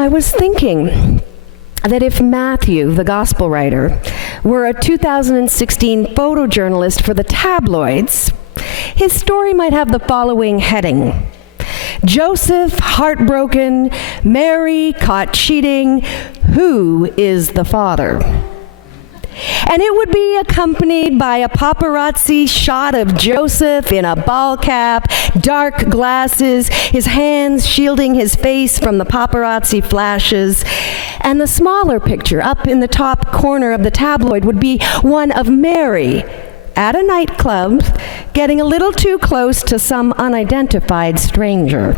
I was thinking that if Matthew, the gospel writer, were a 2016 photojournalist for the tabloids, his story might have the following heading: Joseph heartbroken, Mary caught cheating, who is the father? And it would be accompanied by a paparazzi shot of Joseph in a ball cap, dark glasses, his hands shielding his face from the paparazzi flashes. And the smaller picture up in the top corner of the tabloid would be one of Mary at a nightclub getting a little too close to some unidentified stranger.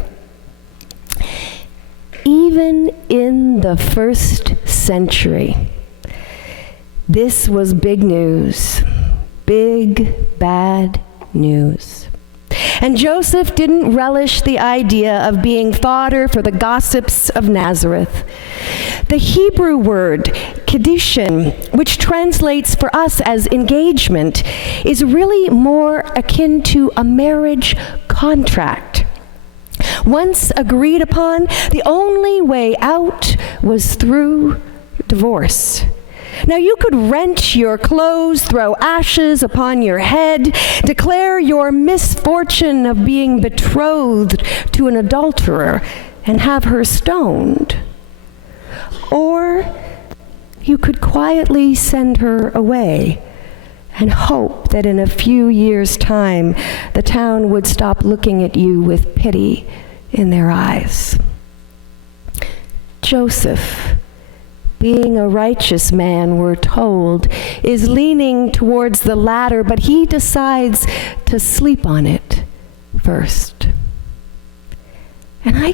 Even in the first century, this was big news, big, bad news. And Joseph didn't relish the idea of being fodder for the gossips of Nazareth. The Hebrew word, kiddushin, which translates for us as engagement, is really more akin to a marriage contract. Once agreed upon, the only way out was through divorce. Now you could rent your clothes, throw ashes upon your head, declare your misfortune of being betrothed to an adulterer, and have her stoned. Or you could quietly send her away and hope that in a few years' time the town would stop looking at you with pity in their eyes. Joseph, being a righteous man, we're told, is leaning towards the latter, but he decides to sleep on it first. And I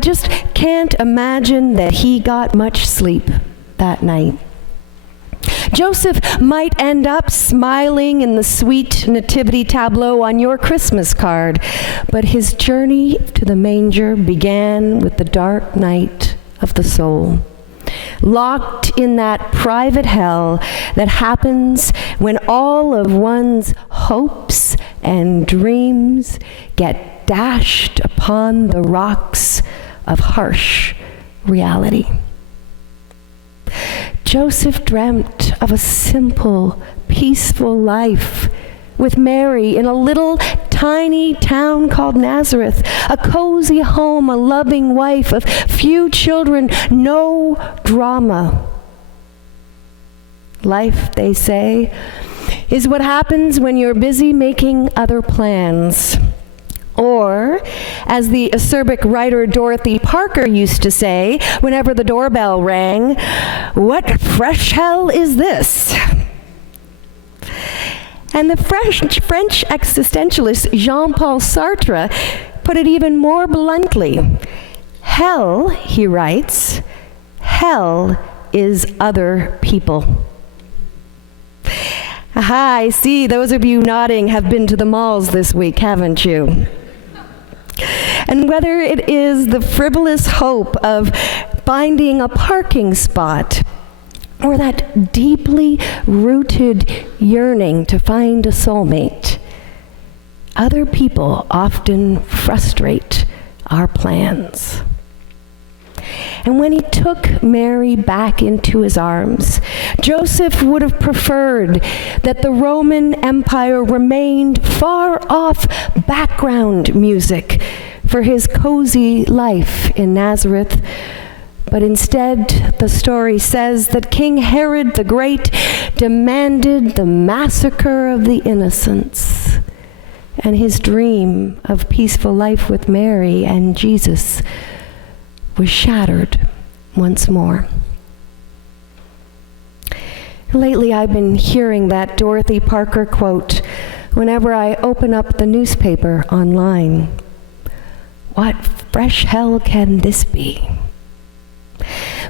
just can't imagine that he got much sleep that night. Joseph might end up smiling in the sweet nativity tableau on your Christmas card, but his journey to the manger began with the dark night of the soul, locked in that private hell that happens when all of one's hopes and dreams get dashed upon the rocks of harsh reality. Joseph dreamt of a simple, peaceful life with Mary in a little tiny town called Nazareth, a cozy home, a loving wife, of few children, no drama. Life, they say, is what happens when you're busy making other plans. Or, as the acerbic writer Dorothy Parker used to say whenever the doorbell rang, what fresh hell is this? And the French existentialist Jean-Paul Sartre put it even more bluntly. Hell, he writes, hell is other people. Aha, I see those of you nodding have been to the malls this week, haven't you? And whether it is the frivolous hope of finding a parking spot, or that deeply rooted yearning to find a soulmate, other people often frustrate our plans. And when he took Mary back into his arms, Joseph would have preferred that the Roman Empire remained far off background music for his cozy life in Nazareth. But instead, the story says that King Herod the Great demanded the massacre of the innocents, and his dream of peaceful life with Mary and Jesus was shattered once more. Lately, I've been hearing that Dorothy Parker quote whenever I open up the newspaper online. What fresh hell can this be?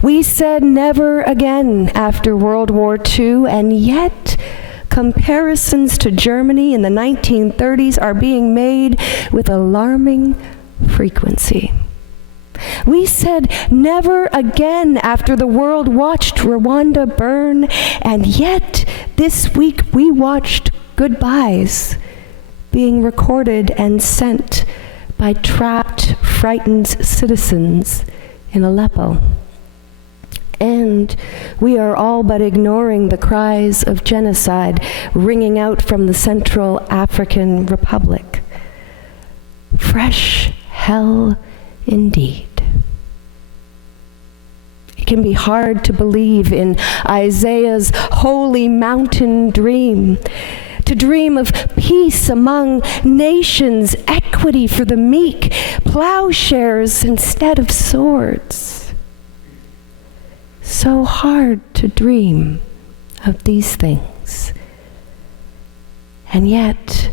We said never again after World War II, and yet comparisons to Germany in the 1930s are being made with alarming frequency. We said never again after the world watched Rwanda burn, and yet this week we watched goodbyes being recorded and sent by trapped, frightened citizens in Aleppo. And we are all but ignoring the cries of genocide ringing out from the Central African Republic. Fresh hell indeed. It can be hard to believe in Isaiah's holy mountain dream, to dream of peace among nations, equity for the meek, plowshares instead of swords. So hard to dream of these things. And yet,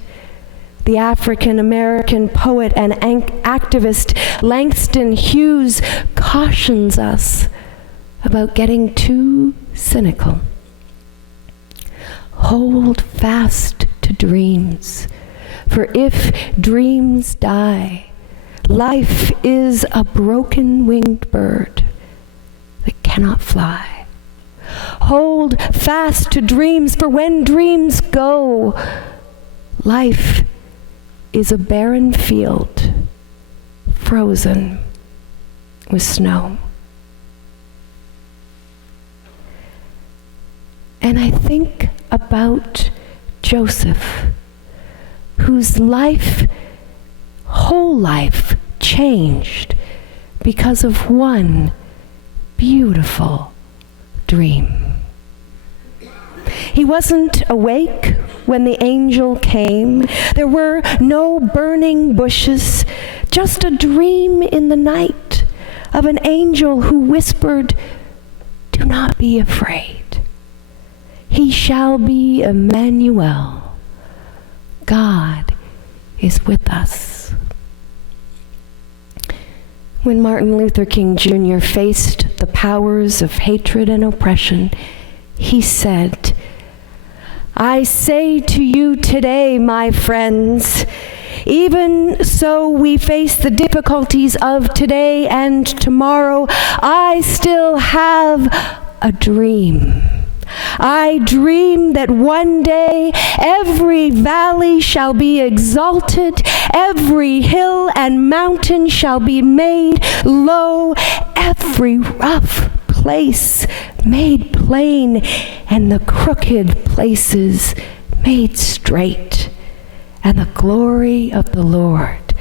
the African-American poet and activist Langston Hughes cautions us about getting too cynical. Hold fast to dreams, for if dreams die, life is a broken-winged bird that cannot fly. Hold fast to dreams, for when dreams go, life is a barren field frozen with snow. And I think about Joseph, whose whole life changed because of one beautiful dream. He wasn't awake when the angel came. There were no burning bushes, just a dream in the night of an angel who whispered, "Do not be afraid. He shall be Immanuel. God is with us." When Martin Luther King Jr. faced the powers of hatred and oppression, he said, "I say to you today, my friends, even so we face the difficulties of today and tomorrow, I still have a dream. I dream that one day every valley shall be exalted, every hill and mountain shall be made low, every rough place made plain, and the crooked places made straight. And the glory of the Lord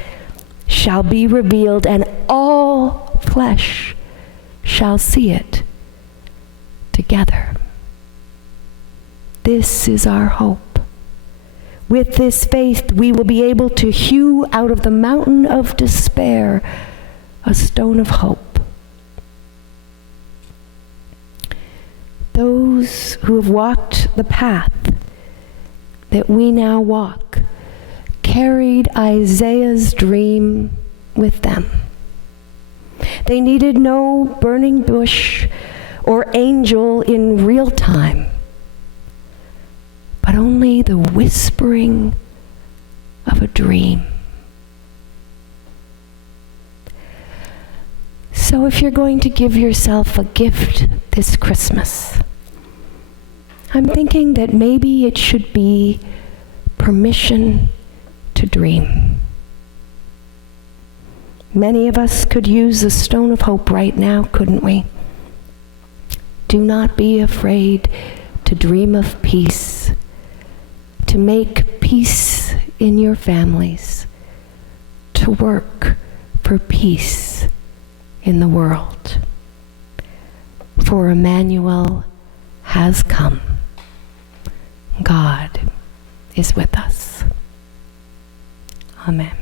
shall be revealed, and all flesh shall see it together." This is our hope. With this faith, we will be able to hew out of the mountain of despair a stone of hope. Those who have walked the path that we now walk carried Isaiah's dream with them. They needed no burning bush or angel in real time, but only the whispering of a dream. So if you're going to give yourself a gift this Christmas, I'm thinking that maybe it should be permission to dream. Many of us could use a stone of hope right now, couldn't we? Do not be afraid to dream of peace, to make peace in your families, to work for peace in the world. For Immanuel has come. God is with us. Amen.